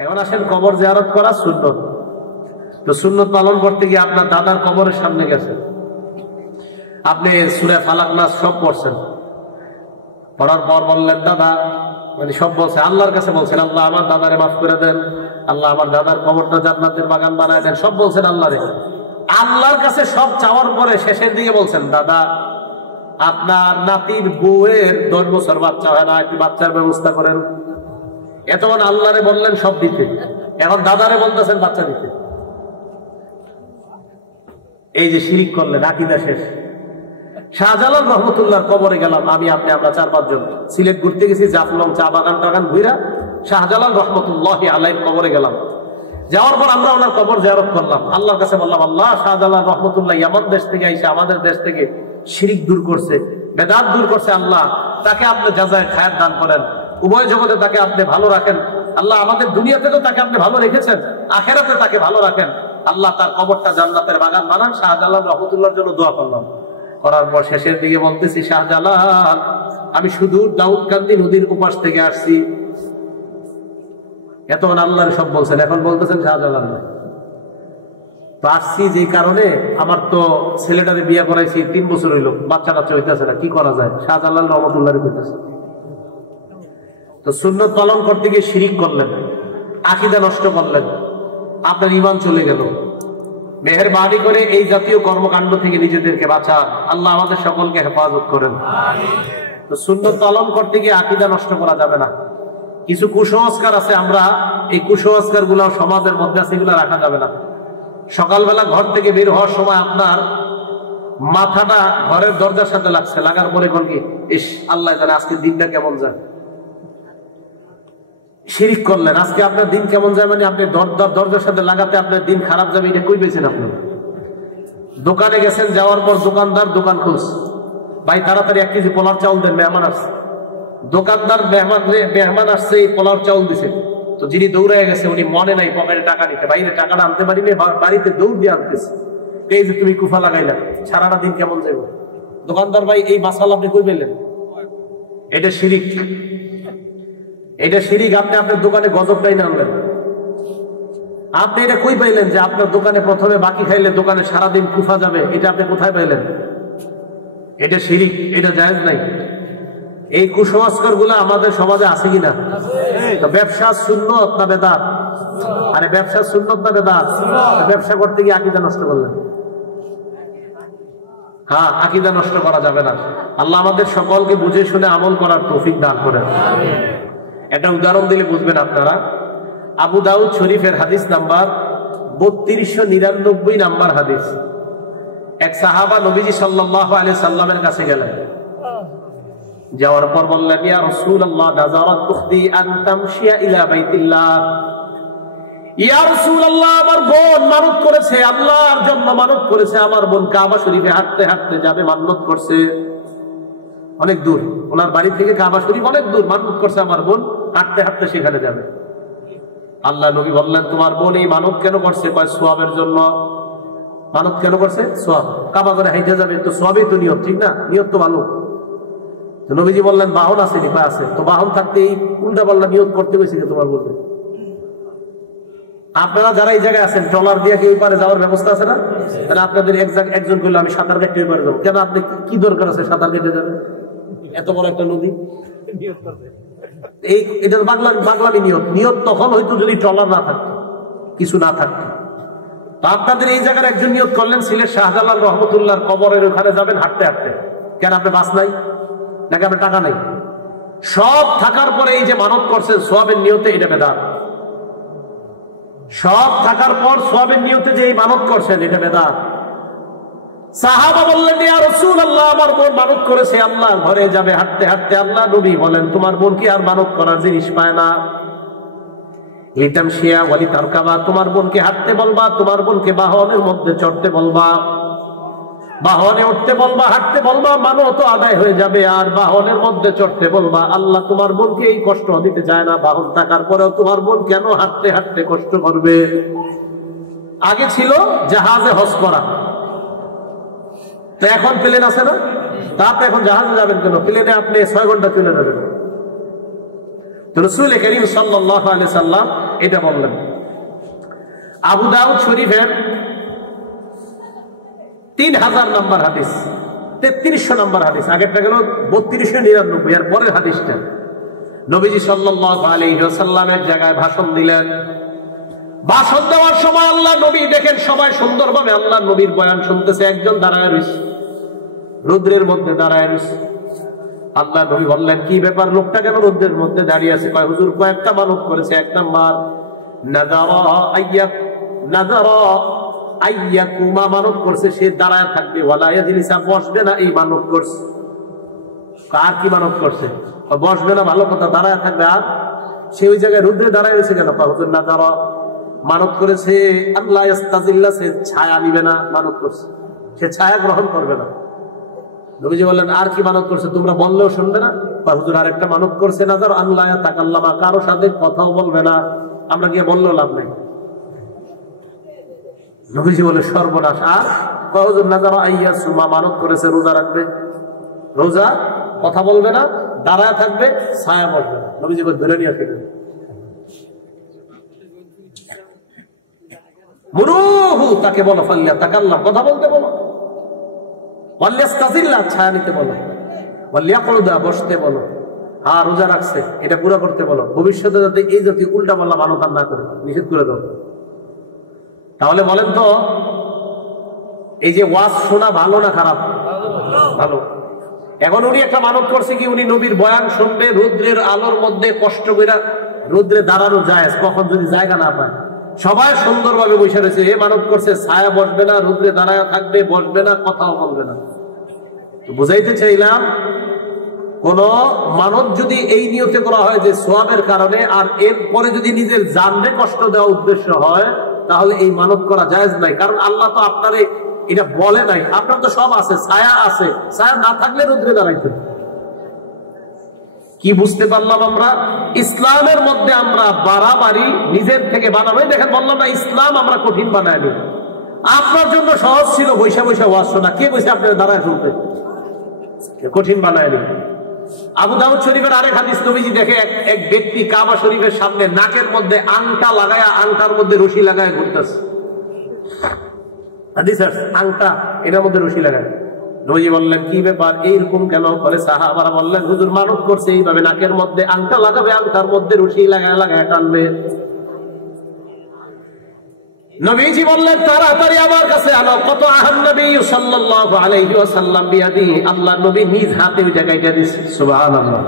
এখন আসেন কবর জিয়ারত করা সুন্নত। তো সুন্নত পালন করতে গিয়ে আপনার দাদার কবরের সামনে গেছেন, আপনি সূরা ফালাক নাস সব পড়ছেন, পড়ার পর বললেন দাদা, মানে সব বলছে, আল্লাহর কাছে বলছেন আল্লাহ আমার দাদারে মাফ করে দেন, আল্লাহ আমার দাদার কবরটা জান্নাতের বাগান বানায় দেন, সব বলছেন আল্লাহরে। আল্লাহর কাছে সব চাওয়ার পরে শেষের দিকে বলছেন দাদা আপনার নাতির বউয়ের 10 বছর বাচ্চা হয় না, একটি বাচ্চার ব্যবস্থা করেন। এতক্ষণ আল্লাহরে বললেন সব দিতে, এখন দাদারে বলতেছেন বাচ্চা দিতে। এই যে শিরিক করলেন, আকীদা শেষ। শাহজালাল রহমতুল্লাহর কবরে গেলাম আমি, আপনি, আমরা 4-5 জন সিলেট ঘুরতে গেছি, জাফলং চা বাগান টাগান ঘুরা শাহজালাল রহমতুল্লাহি আলাইহির কবরে গেলাম। যাওয়ার পর আমরা ওনার কবর জিয়ারত করলাম, আল্লাহর কাছে বললাম আল্লাহ শাহজালাল রহমতুল্লাহ ইয়ামান দেশ থেকে এসে আমাদের দেশ থেকে শিরিক দূর করছে, বেদাত দূর করছে, আল্লাহ তাকে আপনি জাযায়ে খায়র দান করেন, উভয় জগতে তাকে আপনি ভালো রাখেন, আল্লাহ আমাদের দুনিয়াতে তো তাকে আপনি ভালো রেখেছেন, আখিরাতে তাকে ভালো রাখেন, আল্লাহ তার কবরটা জান্নাতের বাগান বানান। শাহজালাল রহমতুল্লাহর জন্য দোয়া করলাম। করার পর শেষের দিকে বলতেছি শাহজালাল আমি শুধু দাউদকান্দি নদীর উপাস থেকে আসছি। এতক্ষণ আল্লাহর সব বলছেন, এখন বলতেছেন শাহজালাল তো আসছি যে কারণে আমার তো ছেলেটারে বিয়ে করাইছি 3 বছর হইল, বাচ্চা কাচ্চা হইতেছে না, কি করা যায়? শাহজালাল রহমতুল্লাহ হইতেছে। তো সুন্নত পালন করতে গিয়ে শিরিক করলেন, আকীদা নষ্ট করলেন, আপনার ঈমান চলে গেল। মেহেরবানি করে এই জাতীয় কর্মকাণ্ড থেকে নিজেদেরকে বাঁচান, আল্লাহ আমাদের সকলকে হেফাজত করেন। তো সুন্নত পালন করতে গিয়ে আকীদা নষ্ট করা যাবে না। কিছু কুসংস্কার আছে, আমরা এই কুসংস্কার গুলো সমাজের মধ্যে আছে, এগুলো রাখা যাবে না। সকালবেলা ঘর থেকে বের হওয়ার সময় আপনার মাথাটা ঘরের দরজার সাথে লাগছে, লাগার পরে কোন কি ইস আল্লাহ জানে আজকে দিনটা কেমন যায়। শিরিক করলেন, আজকে আপনার দিন কেমন যায় মানে আপনি দরজার সাথে লাগাতে আপনার দিন খারাপ যাবে, এটা কই পেয়েছেন আপনি? দোকানে গেছেন, যাওয়ার পর দোকানদার দোকান খুলছে, ভাই তাড়াতাড়ি 1 কেজি পোলার চাউল দেন, মেহমান আসছে। দোকানদার মেহমান আসছে, এই পোলার চাউল দিছে, তো যিনি দৌড়ায় গেছে উনি মনে নাই পকেটে টাকা নিতে, বাইরে টাকাটা আনতে পারিনি, বাড়িতে দৌড় দিয়ে আনতেছে। এই যে তুমি কুফা লাগাইলা, সারাটা দিন কেমন যাবে? দোকানদার ভাই এই মাসাল আপনি কই পেলেন? এটা শিরিক, এটা শিরিক। আপনি আপনার দোকানে গজবটাই না আনলেন, আপনি এটা কই পাইলেন যে আপনার দোকানে প্রথমে বাকি খাইলে দোকানে সারাদিন কুফা যাবে? এটা আপনি কোথায় পাইলেন? এটা শিরিক, এটা জায়েজ নাই। এই কুসংস্কার গুলো আমাদের সমাজে আছে কিনা? ব্যবসা সুন্নত না বেদাত? আরে ব্যবসা সুন্নত না বেদাত? ব্যবসা করতে গিয়ে আকীদা নষ্ট করলেন। হ্যাঁ, আকীদা নষ্ট করা যাবে না। আল্লাহ আমাদের সকলকে বুঝে শুনে আমল করার তৌফিক দান করেন। এটা উদাহরণ দিলে বুঝবেন আপনারা। আবু দাউদ শরীফের হাদিস নাম্বার 3299 নাম্বার হাদিস। এক সাহাবা নবীজি সাল্লাল্লাহু আলাইহি সাল্লামের কাছে গেলেন, যাওয়ার পর বললেন ইয়া রাসূলুল্লাহ নাযারাত তুখদি আন তামশিয়া ইলা বাইতিল্লাহ। ইয়া রাসূলুল্লাহ আমার বোন মানত করেছে, আল্লাহর জন্য মানত করেছে, আমার বোন কাবা শরীফে হাঁটতে হাঁটতে যাবে, মানত করছে অনেক দূর, ওনার বাড়ি থেকে কাবা শরীফ অনেক দূর, মানত করছে আমার বোন হাঁটতে হাঁটতে সেখানে যাবে। আল্লাহ নবী বললেন তোমার বোন এই মানত কেন করছে? কয় সওয়াবের জন্য। মানত কেন করছে? সওয়াব, কাবা করে হাইটা যাবে, তো সওয়াবই তো নিয়ত, ঠিক না? নিয়ত তো ভালো। তো নবীজি বললেন বাহন আছে নিপা আছে, তো বাহন থাকতে এই উল্টা পাল্টা নিয়ত করতে গেছে তোমার বলবে। আপনারা যারা এই জায়গায় আছেন ট্রলার দিয়ে কি পারে যাওয়ার ব্যবস্থা আছে না? তাহলে আপনাদের একজন করলে আমি সাঁতার কেটে পারে যাবো, কেন আপনি কি দরকার আছে সাঁতার কেটে যাবেন? এত বড় একটা নদী, এই এটার বাগলামি নিয়ত। নিয়ত তখন হয়তো যদি ট্রলার না থাকতো, কিছু না থাকতো। তো আপনাদের এই জায়গার একজন নিয়ত করলেন সিলেট শাহজালাল রহমতুল্লাহর কবরের ওখানে যাবেন হাঁটতে হাঁটতে, কেন আপনি বাস নাই নাকি আপনার টাকা নাই? সব থাকার পরে এই যে মানত করছেন সওয়াবের নিয়তে, এটা বেদাত। সব থাকার পর সওয়াবের নিয়তে যে এই মানত করছেন, এটা বেদাত। সাহাবা বললেন ইয়া রাসূলুল্লাহ আমার বোন মানত করেছে, আল্লাহর ঘরে যাবে হাঁটতে হাঁটতে। আল্লাহ নবী বলেন তোমার বোন কি আর মানত করার জিনিস পায় না? লিতামশিয়া ওয়া লিতারকাবা, তোমার বোনকে হাঁটতে বলবা, তোমার বোনকে বাহনের মধ্যে চড়তে বলবা, বাহনে উঠতে বলবা, হাঁটতে বলবা, মানত আদায় হয়ে যাবে। আর বাহনের মধ্যে চড়তে বলবা। আল্লাহ তোমার বোনকে এই কষ্ট দিতে চায় না, বাহন থাকার পরেও তোমার বোন কেন হাঁটতে হাঁটতে কষ্ট করবে? আগে ছিল জাহাজে হজ করা, তো এখন প্লেন আছে না? তা আপনি এখন জাহাজে যাবেন কেন? প্লেনে আপনি 6 ঘন্টা চলে যাবেন। তো রাসূল করিম সাল্লাল্লাহু আলাইহি সাল্লাম এটা বললেন। আবু দাউদ শরীফের 3000 নম্বর হাদিস, 3300 নম্বর হাদিস, আগেরটা গেল 3299, এর পরের হাদিসটা। নবীজি সাল্লাল্লাহু আলাইহি ওয়াসাল্লামের জায়গায় ভাষণ দিলেন। ভাষণ দেওয়ার সময় আল্লাহ নবী দেখেন সবাই সুন্দরভাবে আল্লাহ নবীর বয়ান শুনতেছে, একজন দাঁড়ায় রয়েছে, রৌদ্রের মধ্যে দাঁড়ায় রয়েছে। আল্লাহ নবী বললেন, কি ব্যাপার, লোকটা কেন রৌদ্রের মধ্যে দাঁড়িয়ে আছে? কয়, হুজুর কয়েকটা মানত করেছে। এক নাম্বার নাযারা আইয়াকুমা, মানত করছে সে দাঁড়ায় থাকবে, ওয়ালা ইয়াজলিসা, বসবে না, এই মানত করছে। কার কি মানত করছে? বসবে না, ভালো কথা, দাঁড়ায় থাকবে। আর সে ওই জায়গায় রৌদ্রে দাঁড়ায় রয়েছে কেন? হুজুর নাযারা মানত করেছে আল্লাহ ইস্তাজিল্লা, সে ছায়া নিবে না, মানত করছে সে ছায়া গ্রহণ করবে না। নবীজি বললেন, আর কি মানত করছে? তোমরা বললেও শুনবে না। হুজুর আরেকটা মানত করছে, নাযার আল্লাহ তাকাল্লামা, কারো সাথে কথাও বলবে না। আমরা গিয়ে বললেও লাভ নাই। নবীজি বলে, সর্বনাশ। আর হুজুর নাযার আইয়াসুমা, মানত করেছে রোজা রাখবে, রোজা, কথা বলবে না, দাঁড়ায় থাকবে, ছায়া বসবে না। নবীজি বলে, ধরে নিয়ে ফেলবে, মুরুহু, তাকে বলো, ফাল্লা তাকাল্লাম, কথা বলতে বলো, ওয়ালিয়াস্তাজিল্লা, ছায়া নিতে বলো, ওয়ালিয়াকুদা, বসতে বলো। আর রোজা রাখছে, এটা পুরো করতে বলো। ভবিষ্যতে যাতে এই জাতীয় উল্টা পাল্লা মানত না করে, নিষেধ করে দাও। তাহলে বলেন তো, এই যে ওয়াজ শোনা ভালো না খারাপ? ভালো। এখন উনি একটা মানত করছে কি, উনি নবীর বয়ান শুনবে, রৌদ্রের আলোর মধ্যে কষ্ট করে রৌদ্রে দাঁড়ানো যায়, কখন যদি জায়গা না পায়। সবাই সুন্দরভাবে বসে রয়েছে, এ মানত করছে ছায়া বসবে না, রৌদ্রে দাঁড়ায় থাকবে, বসবে না, কথাও বলবে না। বুঝাইতে চাইলাম, কোন মানত যদি এই নিয়তে করা হয় যে সোয়াবের কারণে, আর এর পরে যদি নিজের জানরে কষ্ট দেওয়া উদ্দেশ্য হয়, তাহলে এই মানত করা জায়েজ নাই। কারণ আল্লাহ তো আপনারে এটা বলে নাই, আপনার তো সব আছে, ছায়া আছে, ছায়া না থাকলে রৌদ্রে দাঁড়াইতে। কি বুঝতে পারলাম আমরা? ইসলামের মধ্যে আমরা বাড়াবাড়ি নিজের থেকে বানাবো। দেখেন, বললাম না, ইসলাম আমরা কঠিন বানাইনি। আপনার জন্য সহজ ছিল বৈশা বৈশা ওয়াজ শোনা। কে বসে আপনার দাঁড়ায় শুনতে? কঠিন বানায়নি। আবু দাউদ শরীফের আরেক হাদিস, নবীজি দেখে এক ব্যক্তি কাবা শরীফের সামনে নাকের মধ্যে আংটা লাগায়া, আংটার মধ্যে রশি লাগায় ঘুরতেছে। হাদিস আছে, আংটা, এটার মধ্যে রশি লাগায়। নবীজি বললেন, কি ব্যাপার, এইরকম কেন করে? সাহাবারা বললেন, হুজুর মানত করছে এইভাবে নাকের মধ্যে আংটা লাগাবে, আংটার মধ্যে রশি লাগায় লাগায় টানবে। নবীজি বললেন, তাড়াতাড়ি আমার কাছে আনো। কত আহান নবী সাল্লাল্লাহু আলাইহি ওয়াসাল্লাম বিয়াদিহি, আল্লাহ নবী নিজ হাতে ওই জায়গাটা দিয়েছে। সুবহানাল্লাহ।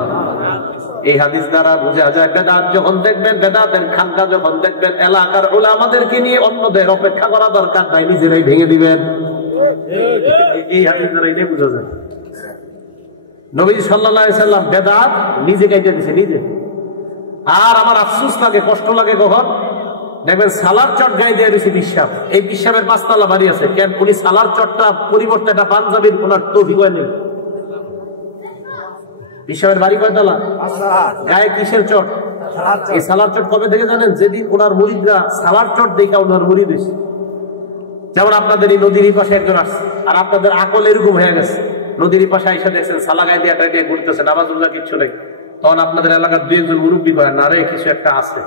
এই হাদিস দ্বারা বোঝা যায়, বেদাত যখন দেখবেন, বেদাতের খানকা যখন দেখবেন, এলাকার উলামাদেরকে নিয়ে অন্যদের অপেক্ষা করা দরকার নাই, নিজেরাই ভেঙে দিবেন। এই হাদিস দ্বারা এটাই বোঝা যায়। নবীজি সাল্লাল্লাহু আলাইহি সাল্লাম বেদাত নিজে গাইতে দিয়েছে, নিজে। আর আমার আফসোস লাগে, কষ্ট লাগে কখন দেখবেন সালার চট গায়ে দিয়ে দিয়েছে পিশাব। এই পিশাবের 5 তলা বাড়ি আছে, কেন? উনি সালার চটটা পরিবর্তে একটা পাঞ্জাবির ওনার তৌফিক হয় নেই। পিশাবের বাড়ি কয় তলা? গায়ে কিসের চট? এই সালার চট কবে থেকে জানেন? যেদিন ওনার মুরিদরা সালার চট দেখে ওনার মুরিদ হয়েছে। যেমন আপনাদের এই নদীর পাশে একজন আসছে, আর আপনাদের আকল এরকম হয়ে গেছে, নদীর পাশে এসে দেখছেন সালা গায়ে দিয়ে দিয়ে ঘুরতেছে, নামাজ রোজা কিচ্ছু নেই। তখন আপনাদের এলাকার 2 একজন মুরব্বী করেন, না রে কিছু একটা আছে।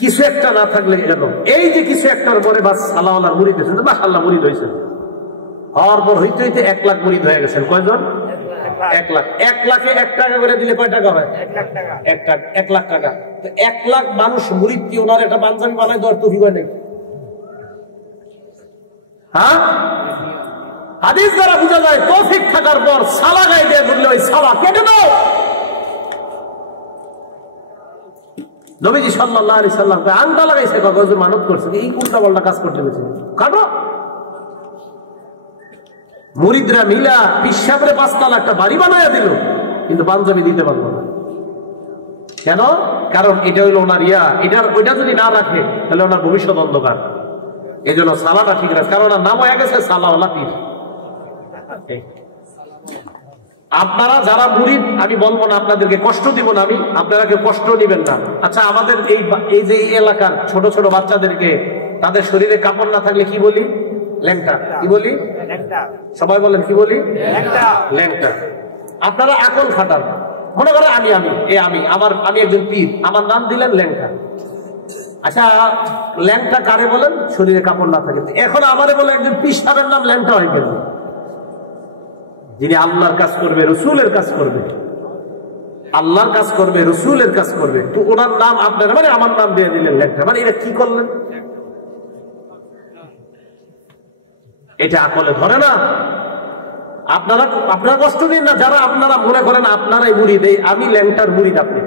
কিছু একটা না থাকলে কেন? এই যে কিছু একটার পরে বাস সালাওয়ালার মুরিদ হয়েছেন, মাশাআল্লাহ মুরিদ হয়েছেন। হওয়ার পর হইতে হইতে 1 লাখ মুরিদ হয়ে গেছেন। কয়জন? 1 লাখ। 1 লাখে 1 টাকা করে দিলে কয় টাকা হয়? 1 লাখ টাকা। তো 1 লাখ মানুষ মুরিদ কি ওনার একটা পাঞ্জাবি বানায় দেওয়ার তৌফিক হয় নাকি? হ্যাঁ, হাদিস দ্বারা বোঝা যায়, তৌফিক থাকার পর সালা গায়ে দিয়ে ঘুরলে ওই সালা কেটে দাও। নবীজি সাল্লাল্লাহু আলাইহি সাল্লাম আংটা লাগাইছে, হুজুর মানত করছে, এই উল্টা পাল্টা কাজ করতে গেছে, কাটো। মুরিদরা মিলা পিশাবরে 5 তলা একটা বাড়ি বানায়া দিল, কিন্তু পাঞ্জাবি দিতে পারলো না। কেন? কারণ এটা হইলো ওনার ইয়া, ওইটা যদি না রাখে তাহলে ওনার ভবিষ্যৎ অন্ধকার। এই জন্য সালাটা ঠিক রাখে, কারণ ওনার নাম হয়ে গেছে সালাওয়ালা পীর। আপনারা যারা মুরিদ, আমি বলবো না আপনাদেরকে কষ্ট দিব না, আমি আপনারা কেউ কষ্ট দিবেন না। আচ্ছা, আমাদের এই যে এলাকার ছোট ছোট বাচ্চাদেরকে তাদের শরীরে কাপড় না থাকলে কি বলি? ল্যাংটা। কি বলি? সবাই বলেন কি বলি? ল্যাংটা। আপনারা আকল খাটান, মনে করে আমি একজন পীর, আমার নাম দিলেন ল্যাংটা। আচ্ছা, ল্যাংটা কারে বলেন? শরীরে কাপড় না থাকে। এখন আমারে বলে একজন পীর সাহেবের নাম ল্যাংটা হয়ে গেল, যিনি আল্লাহর কাজ করবে, রসুলের কাজ করবে, আল্লাহর কাজ করবে, রসুলের কাজ করবে, তো ওনার নাম আপনার মানে আমার নাম দিয়ে দিলেন ল্যাংটা। মানে এটা কি করলেন? এটা আকলে ধরে না। আপনারা কষ্ট দিন না, যারা আপনারা মনে করেন আপনারাই মুরিদ, আমি ল্যাংটার মুরিদ, আপনি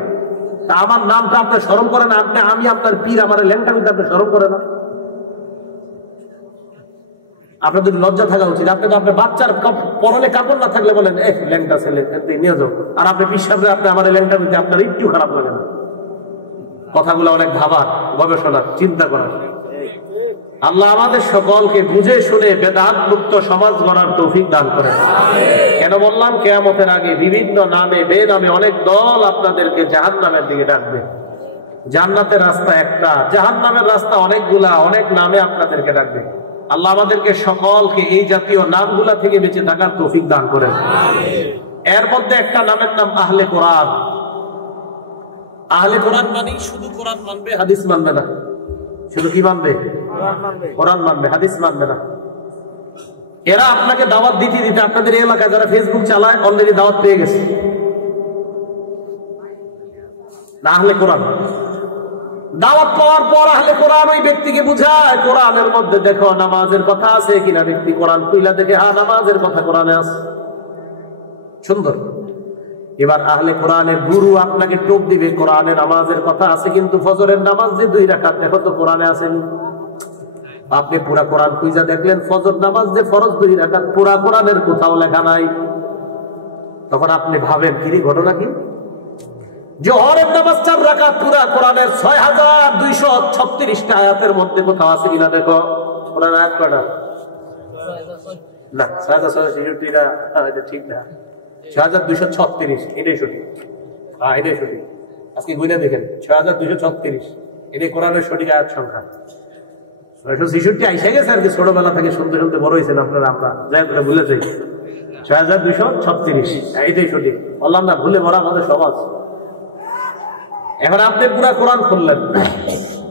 তা আমার নামটা আপনার স্মরণ করেন, আমি আপনার পীর, আমার ল্যাংটা কিন্তু আপনি স্মরণ করে না। আপনাদের লজ্জা থাকা উচিত। আপনি তো আপনার বাচ্চার পরনে কাপড় না থাকলে বলেন ল্যাংটা ছেলে নিয়ে যাও, আর আপনি পীর সাহেব আপনি আমার ল্যাংটা বলতে আপনার একটু খারাপ লাগে না? কথাগুলো অনেক ভাবার, গবেষণার, চিন্তা করার। আল্লাহ আমাদের সকলকে বুঝে শুনে বেদাত মুক্ত সমাজ গড়ার তৌফিক দান করেন। কেন বললাম? কিয়ামতের আগে বিভিন্ন নামে বেনামে অনেক দল আপনাদেরকে জাহান্নামের দিকে ডাকবে। জান্নাতের রাস্তা একটা, জাহান্নামের রাস্তা অনেকগুলা, অনেক নামে আপনাদেরকে ডাকবে। আল্লাহ আমাদেরকে সকলকে এই জাতীয় নামগুলা থেকে বেঁচে থাকার তৌফিক দান করেন। এর মধ্যে একটা নামের নাম আহলে কোরআন। আহলে কোরআন মানে শুধু কোরআন মানবে, হাদিস মানবে না। শুধু কি মানবে? কোরআন মানবে, হাদিস মানবে না। এরা আপনাকে দাওয়াত দিতে দিতে আপনাদের এলাকায় যারা ফেসবুক চালায় অলরেডি দাওয়াত পেয়ে গেছে। না আহলে কোরআন দাওয়াত পাওয়ার পর আহলে কোরআন ওই ব্যক্তিকে বুঝায় কোরআনের মধ্যে দেখো নামাজের কথা আছে কিনা। ব্যক্তি কোরআন খুইলা দেখে হ্যাঁ নামাজের কথা কোরআনে আছে, সুন্দর। এবার আহলে কোরআনের গুরু আপনাকে টোপ দিবে কোরআনে নামাজের কথা আছে, কিন্তু ফজরের নামাজ যে 2 রাকাত দেখো তো কোরআনে আসেনি। আপনি পুরা কোরআন খুঁজা দেখলেন, ফজর নামাজ যে ফরজ 2 রাকাত পুরা কোরআনের কোথাও লেখা নাই। তখন আপনি ভাবেন কি ঘটনা কি? জোহরের নামাজ 4 রাকাত পুরা কোরআনের 6236টা আয়াতের মধ্যে কোথাও আছে কিনা দেখো। কোরআন আয়াত কয়টা? না 6666টা, এটা ঠিক না। 6236 এটাই সঠিক। হ্যাঁ এটাই সঠিক। আজকে গুইনা দেখেন 6236 এটাই কোরআনের সঠিক আয়াত সংখ্যা। 666 আইসা গেছে আর কি, ছোটবেলা থেকে শুনতে শুনতে বড় হয়েছেন আপনারা। আমরা যাই করে ভুলে যাই 6236 এটাই সঠিক। বললাম না ভুলে ভরা আমাদের সমাজ। এখন আপনি পুরা কোরআন খুললেন,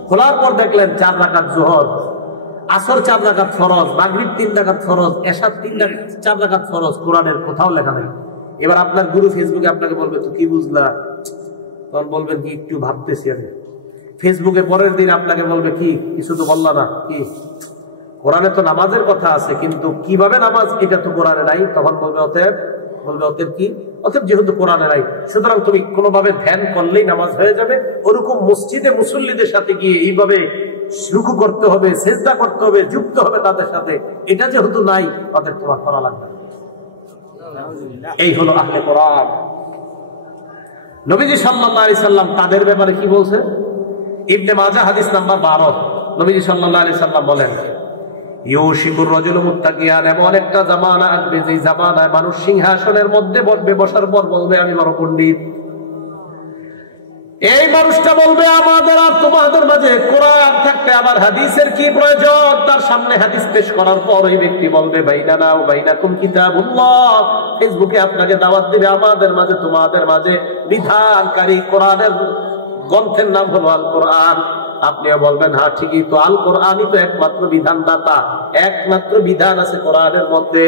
খোলার পর দেখলেন 4 রাকাত জোহর, আসর 4 রাকাত ফরজ, মাগরিব 3 রাকাত ফরজ, এশা 4 রাকাত ফরজ, কোরআনের কোথাও লেখা নেই। এবার আপনার গুরু ফেসবুকে আপনাকে বলবে তো কি বুঝলা? তখন বলবেন কি একটু ভাবতেছি আমি। ফেসবুকে পরের দিন আপনাকে বলবে কি কিছু তো বললা না, কি কোরআনে তো নামাজের কথা আছে কিন্তু কিভাবে নামাজ এটা তো কোরআনে নাই। তখন বলবে অতএব কি? অতএব যেহেতু কোরআনে নাই সুতরাং তুমি কোনোভাবে ধ্যান করলেই নামাজ হয়ে যাবে। ওরকম মসজিদে মুসল্লিদের সাথে গিয়ে এইভাবে রুকু করতে হবে, সেজদা করতে হবে, যুক্ত হবে তাদের সাথে, এটা যেহেতু নাই অতএব তোমার করা লাগবে। এই হলো আহলে কোরআন। নবীজি সাল্লাল্লাহু আলাইহি সাল্লাম তাদের ব্যাপারে কি বলছে? ইবনে মাজাহ হাদিস নাম্বার 12, নবীজি সাল্লাল্লাহু আলাইহি সাল্লাম বলেন ইউশিকুর রাজুলু মুত্তাকিয়ান, এমন একটা জামানা আসবে যে জামানায় মানুষ সিংহাসনের মধ্যে বসবে, বসার পর বলবে আমি বড় পণ্ডিত। এই মানুষটা বলবে আমাদের আর তোমাদের মাঝে কোরআন থাকতে আমার হাদিসের কি প্রয়োজন? তার সামনে হাদিস পেশ করার পর ওই ব্যক্তি বলবে বাইনানা ওয়া বাইনাকুম কিতাবুল্লাহ। ফেসবুকে আপনাকে দাওয়াত দিবে আমাদের মাঝে তোমাদের মাঝে বিধানকারী কোরআনের গ্রন্থের নাম হলো আল কোরআন। আপনিও বলবেন হ্যাঁ ঠিকই তো, আল কোরআনই তো একমাত্র বিধানদাতা, একমাত্র বিধান আছে কোরআনের মধ্যে।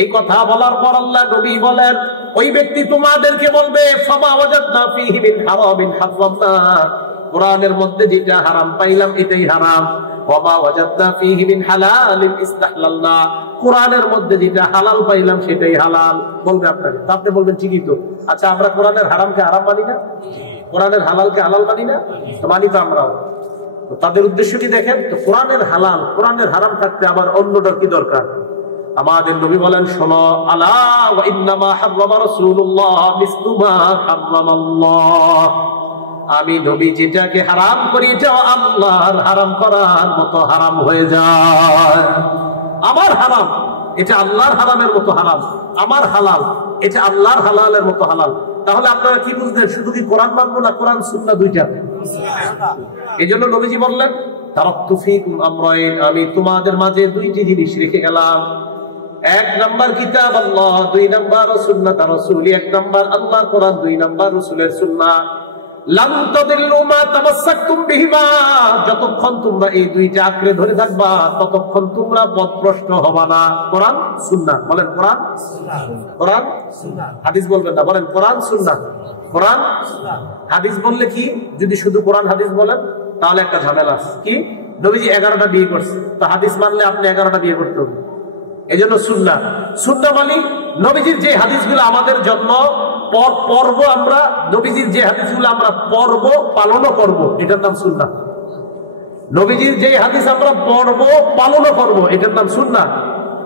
এই কথা বলার পর আল্লাহ নবী বলেন ওই ব্যক্তি তোমাদেরকে বলবে ফামা ওয়াজাদনা ফীহি মিন হারামিন হারামনা, কোরআনের মধ্যে যেটা হারাম পাইলাম এটাই হারাম। ওয়ামা ওয়াজাদনা ফীহি মিন হালালিন ইসতাহলালনা, কোরআনের মধ্যে যেটা হালাল পাইলাম সেটাই হালাল বলবে আপনাকে। আপনি বলবেন ঠিকই তো। আচ্ছা আমরা কোরআনের হারামকে হারাম মানি না, কোরআনের হালালকে হালাল মানি না? তো মানি তো আমরাও। তাদের উদ্দেশ্য কি দেখেন তো, কোরআনের হালাল কোরআনের হারাম থাকতে আবার অন্যটা কি দরকার? আমাদের নবী বলেন শোনো, আলা ওয়া ইন্নামা হারামা রাসূলুল্লাহ মিসলু মা হারামাল্লাহ, আমি নবী যেটাকে হারাম করিয়েছি আল্লাহর হারাম করার মতো হারাম হয়ে যায়। আমার হারাম এটা আল্লাহর হারামের মতো হারাম, আমার হালাল এটা আল্লাহর হালালের মতো হালাল। তাহলে আপনারা কি বুঝলেন? শুধু কি কোরআন মানবো না কোরআন সুন্নাহ দুইটা? এই জন্য নবীজি বললেন তারাকতু ফীকুম আমরাইন, আমি তোমাদের মাঝে 2টি জিনিস রেখে গেলাম। এক নাম্বার কিতাব আল্লাহ, 2 নাম্বার সুন্নাত রাসূল, 1 নাম্বার আল্লাহর কোরআন, 2 নাম্বার রাসূলের সুন্নাহ। লাম তাদিল্লু মা তামাসসাকতুম বিহিমা, যতক্ষণ তোমরা এই দুইটা আঁকড়ে ধরে থাকবা ততক্ষণ তোমরা পথভ্রষ্ট হবা না। কোরআন সুন্নাহ, বলেন কোরআন সুন্নাহ, কোরআন সুন্নাহ। হাদিস বলবেন না, বলেন কোরআন সুন্নাহ, কোরআন সুন্নাহ। হাদিস বললে কি, যদি শুধু কোরআন হাদিস বলেন তাহলে একটা ঝামেলা আছে। কি, নবীজি 11টা বিয়ে করছে, তো হাদিস মানলে আপনি 11টা বিয়ে করতে হবে। এই জন্য সুন্নাহ, সুন্নাহ মানে নবীজির যে হাদিসগুলো আমাদের জন্য পর্ব, আমরা নবীজির যে হাদিসগুলো আমরা পর্ব পালনও করব, এটার নাম সুন্নাহ। নবীজির যে হাদিস আমরা পর্ব পালনও করব, এটার নাম সুন্নাহ।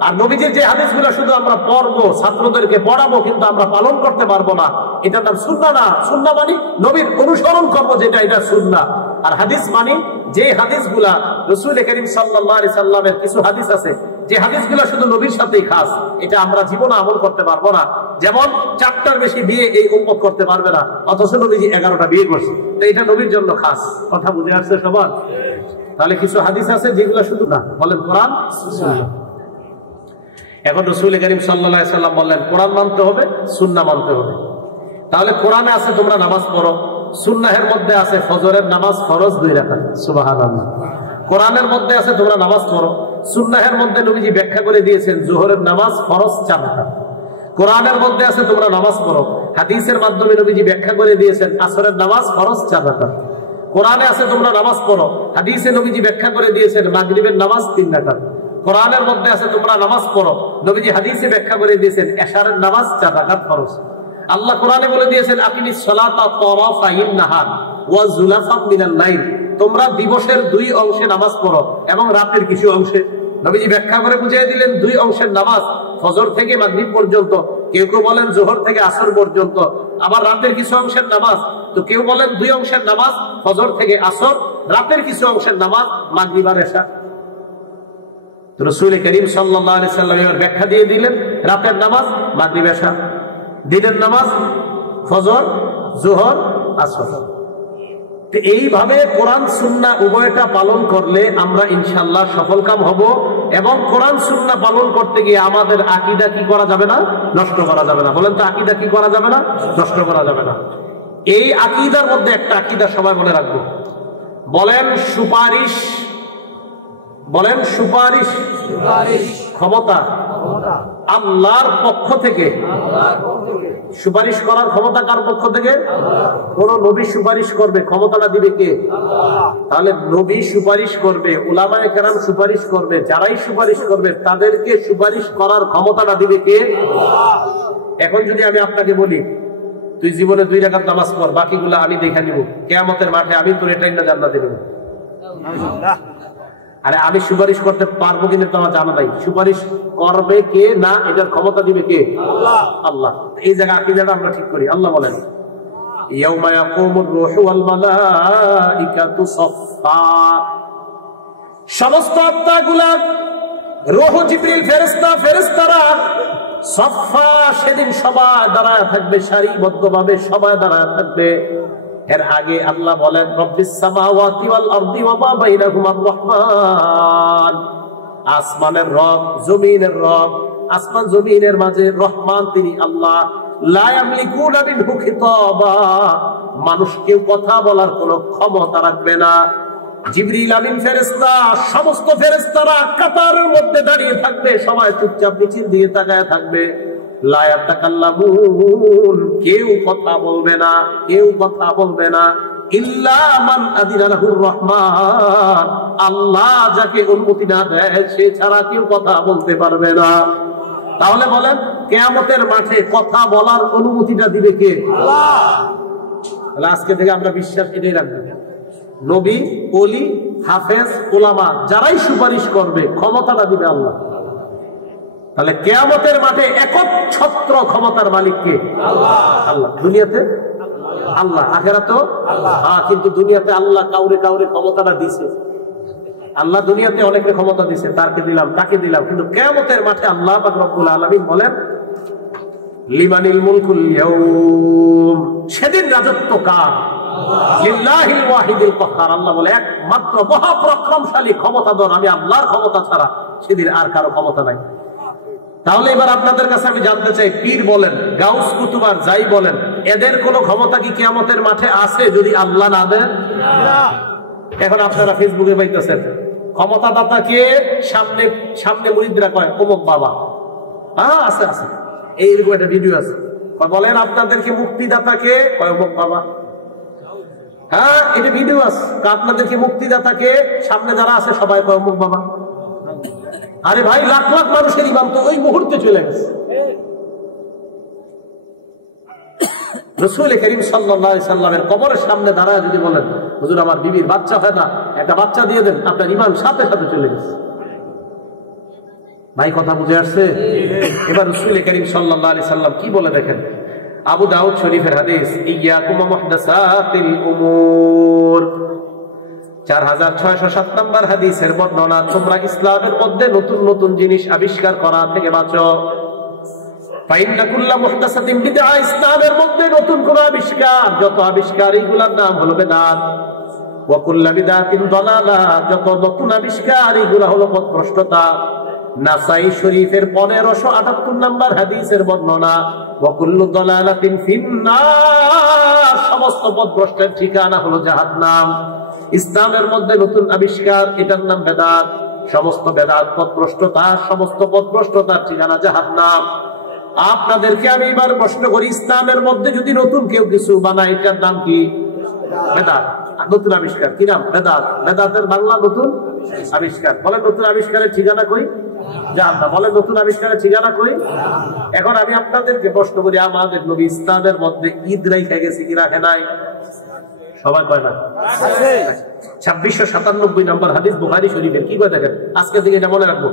আর নবীজির যে হাদিসগুলো শুধু আমরা পর্ব ছাত্রদেরকে পড়াবো কিন্তু আমরা পালন করতে পারবো না, এটার নাম সুন্নাহ না। সুন্নাহ মানে নবীর অনুসরণ করবো যেটা, এটা সুন্নাহ। আর হাদিস মানে যে হাদিসগুলা রাসূল করিম সাল্লাল্লাহু আলাইহি সাল্লামের কিছু হাদিস আছে যে হাদিসগুলো শুধু নবীর সাথেই খাস, এটা আমরা জীবনে আমল করতে পারবো না। যেমন 4টার বেশি বিয়ে এই উম্মত করতে পারবে না, অথচ নবীজি 11টা বিয়ে করছে, তো এটা নবীর জন্য খাস। কথা বুঝে আসছে সবার? তাহলে কিছু হাদিস আছে যেগুলো শুধু না, বলেন কোরআন সুন্নাহ। এখন রাসূল করিম সাল্লাল্লাহু আলাইহি সাল্লাম বললেন কোরআন মানতে হবে, সুন্নাহ মানতে হবে। তাহলে কোরআনে আছে তোমরা নামাজ পড়ো, সুন্নাহের মধ্যে আছে ফজরের নামাজ ফরজ 2 রাকাত, সুবহানাল্লাহ। কোরআনের মধ্যে আছে তোমরা নামাজ পড়ো, সুন্নাহের মধ্যে নবীজি ব্যাখ্যা করে দিয়েছেন যোহরের নামাজ ফরজ 4 রাকাত। কোরআনের মধ্যে আছে তোমরা নামাজ পড়ো, হাদিসের মাধ্যমে নবীজি ব্যাখ্যা করে দিয়েছেন আসরের নামাজ ফরজ 4 রাকাত। কোরআনে আছে তোমরা নামাজ পড়ো, হাদিসে নবীজি ব্যাখ্যা করে দিয়েছেন মাগরিবের নামাজ 3 রাকাত। কোরআনের মধ্যে আছে তোমরা নামাজ পড়ো, নবীজি হাদিসে ব্যাখ্যা করে দিয়েছেন এশারের নামাজ 4 রাকাত ফরজ। আল্লাহ কোরআনে বলে দিয়েছেন আকিমিস সালাতা তারাফাইন নাহার ওয়া যুলাফাম মিনাল লাইল, তোমরা দিবসের 2 অংশে নামাজ পড়ো এবং রাতের কিছু অংশে। নবীজি ব্যাখ্যা করে বুঝিয়ে দিলেন 2 অংশের নামাজ, ফজর থেকে মাগরিব পর্যন্ত, কেউ কেউ বলেন যোহর থেকে আসর পর্যন্ত। আবার রাতের কিছু অংশের নামাজ, তো কেউ বলেন 2 অংশের নামাজ, ফজর থেকে আসর, রাতের কিছু অংশের নামাজ মাগরিব আর এশা। তো রাসূল করিম সাল্লাল্লাহু আলাইহি সাল্লাম এর ব্যাখ্যা দিয়ে দিলেন রাতের নামাজ মাগরিব এশা, দিনের নামাজ ফজর যোহর আসর। তো এইভাবে কোরআন সুন্নাহ উভয়টা পালন করলে আমরা ইনশাআল্লাহ সফলকাম হব। এবং কোরআন সুন্নাহ পালন করতে গিয়ে আমাদের আকীদা কি করা যাবে না, নষ্ট করা যাবে না। বলেন তো আকীদা কি করা যাবে না, নষ্ট করা যাবে না। এই আকীদার মধ্যে একটা আকীদা সবাই মনে রাখবো, বলেন সুপারিশ, বলেন সুপারিশ, ক্ষমতা আল্লাহর পক্ষ থেকে। সুপারিশ করার ক্ষমতা কার পক্ষ থেকে? কোন নবী সুপারিশ করবে, ক্ষমতাটা দিবে কে? তাহলে নবী সুপারিশ করবে, উলামায়ে কেরাম সুপারিশ করবে, যারাই সুপারিশ করবে তাদেরকে সুপারিশ করার ক্ষমতাটা দিবে কে? এখন যদি আমি আপনাকে বলি তুই জীবনে 2 রাকাত নামাজ পড়, বাকিগুলো আমি দেখে নিব, কিয়ামতের মাঠে আমি তোর এটাই না জান্নাতে দেব। আরে আমি সুপারিশ করতে পারবো কিনা তো আমার জানা নাই। সুপারিশ করবে কে না, এটার ক্ষমতা দিবে কে? আল্লাহ। আল্লাহ। এই জায়গা আকীদাটা আমরা ঠিক করি। আল্লাহ বলেন ইয়াউমা ইয়াকুমুর রূহু ওয়াল মালাইকাতু সাফফা, সমস্ত আত্মাগুলা, রূহ জিবরিল ফেরেশতা, ফেরেশতারা সাফফা, সেদিন সবাই দাঁড়ায় থাকবে, সারিবদ্ধভাবে সবাই দাঁড়ায় থাকবে। এর আগে আল্লাহ বলেন রব্বিস সামাওয়াতি ওয়াল আরদি ওয়া মা বাইনাহুমার রহমান, আসমানের রব, জমিনের রব, আসমান জমিনের মাঝে রহমান তিনি আল্লাহ। লা ইয়ামলিকুনা মিনহু খিতাবা, মানুষ কেউ কথা বলার কোনো ক্ষমতা রাখবে না। জিবরিল আমিন ফেরেশতা, সমস্ত ফেরেশতারা কাতারের মধ্যে দাঁড়িয়ে থাকবে, সবাই চুপচাপ নিচের দিকে তাকায় থাকবে। লা ইয়াতাকাল্লামুন, কেউ কথা বলবে না, কেউ কথা বলবে না। ইল্লা মান আযিনা লাহুর রহমান, আল্লাহ যাকে অনুমতি না দেয় সে ছাড়া কেউ কথা বলতে পারবে না। তাহলে বলেন কিয়ামতের মাঠে কথা বলার অনুমতিটা দিবে কে? আল্লাহ। তাহলে আজকে থেকে আমরা বিশ্বাস এটাই রাখবো, নবী, ওলি, হাফেজ, উলামা যারাই সুপারিশ করবে ক্ষমতাটা দিবে আল্লাহ। তাহলে কিয়ামতের মাঠে একচ্ছত্র ক্ষমতার মালিক কে? আল্লাহ। আল্লাহ। দুনিয়াতে আল্লাহ, আখিরাতেও আল্লাহ। হ্যাঁ, কিন্তু দুনিয়াতে আল্লাহ কাউরে কাউরে ক্ষমতাটা দিছে। আল্লাহ দুনিয়াতে অনেকের ক্ষমতা দিছে, তাকে দিলাম, তাকে দিলাম, কিন্তু কিয়ামতের মাঠে আল্লাহ পাক রব্বুল আলামিন বলেন লিমানিল মুলকুল ইয়াউম, সেদিন রাজত্ব কার? লিল্লাহিল ওয়াহিদিল কাহ্হার। আল্লাহ বলে একমাত্র মহাপরাক্রমশালী ক্ষমতাধর আমি আল্লাহর ক্ষমতা ছাড়া সেদিন আর কারো ক্ষমতা নাই। তাহলে এবার আপনাদের কাছে আমি জানতে চাই, পীর বলেন, গাউস কুতুবার যাই বলেন, এদের কোনো ক্ষমতা কি কিয়ামতের মাঠে আছে যদি আল্লাহ না দেন? এখন আপনারা ফেসবুকে পাইতেছেন ক্ষমতাদাতাকে সামনে সামনে মুরিদরা কয় অমুক বাবা। হ্যাঁ আছে আছে, এইরকম একটা ভিডিও আছে। বলেন আপনাদেরকে মুক্তিদাতাকে কয় অমুক বাবা। হ্যাঁ এটা ভিডিও আছে। আপনাদেরকে মুক্তিদাতাকে সামনে যারা আছে সবাই কয় অমুক বাবা। আরে ভাই, লাখ লাখ মানুষের ইমাম তো ওই মুহূর্তে চলে গেছে। রাসূল করিম সাল্লাল্লাহু আলাইহি সাল্লামের কবরের সামনে দাঁড়ায় যদি বলেন হুজুর আমার বিবির বাচ্চা হয় না, একটা বাচ্চা দিয়ে দেন, আপনার ইমাম সাথে সাথে চলে গেছে। ভাই কথা বুঝে আসছে? এবার রাসূল করিম সাল্লাল্লাহু আলাইহি সাল্লাম কি বলে দেখেন, আবু দাউদ শরীফের হাদিস, ইয়াকুম মুহদাসাতিল উমুর 4607 নম্বর হাদিসের বর্ণনা, তোমরা ইসলামের মধ্যে নতুন নতুন জিনিস আবিষ্কার করা থেকে বাঁচো। ফাইন্না কুল্লা মুহদাসাতিন বিদআ, ইসলামের মধ্যে নতুন কোন আবিষ্কার, যত আবিষ্কার এইগুলোর নাম হলো বিদআত। ওয়া কুল্লা বিদআতিন দালালা, যত নতুন আবিষ্কার এইগুলো হলো পথভ্রষ্টতা। নাসাই শরীফের 1578 নম্বর হাদিসের বর্ণনা, ওয়া কুল্লু দালালাতিন ফিন্নার, সমস্ত পথভ্রষ্টের ঠিকানা হলো জাহান্নাম। ইসলামের মধ্যে নতুন আবিষ্কার, এটার নাম বেদাত। সমস্ত বেদাত পথভ্রষ্টতা, সমস্ত পথভ্রষ্টতার ঠিকানা জাহান্নাম। আপনাদেরকে আমি এবার প্রশ্ন করি, ইসলামের মধ্যে যদি নতুন কেউ কিছু বানায়, এটার নাম কি? বেদাত। নতুন আবিষ্কার কি নাম? বেদাত। বেদাতের বাংলা নতুন আবিষ্কার। বলে নতুন আবিষ্কারের ঠিকানা কই? জাহান্নাম। বলে নতুন আবিষ্কারের ঠিকানা কই? এখন আমি আপনাদেরকে প্রশ্ন করি, আমাদের নবী ইসলামের মধ্যে ঈদ রাইখা গেছে কি রাখে নাই? সবাই কয় না? 2697 নম্বর হাদিস বুখারী শরীফের, কি কয় দেখেন, আজকে থেকে এটা মনে রাখবো।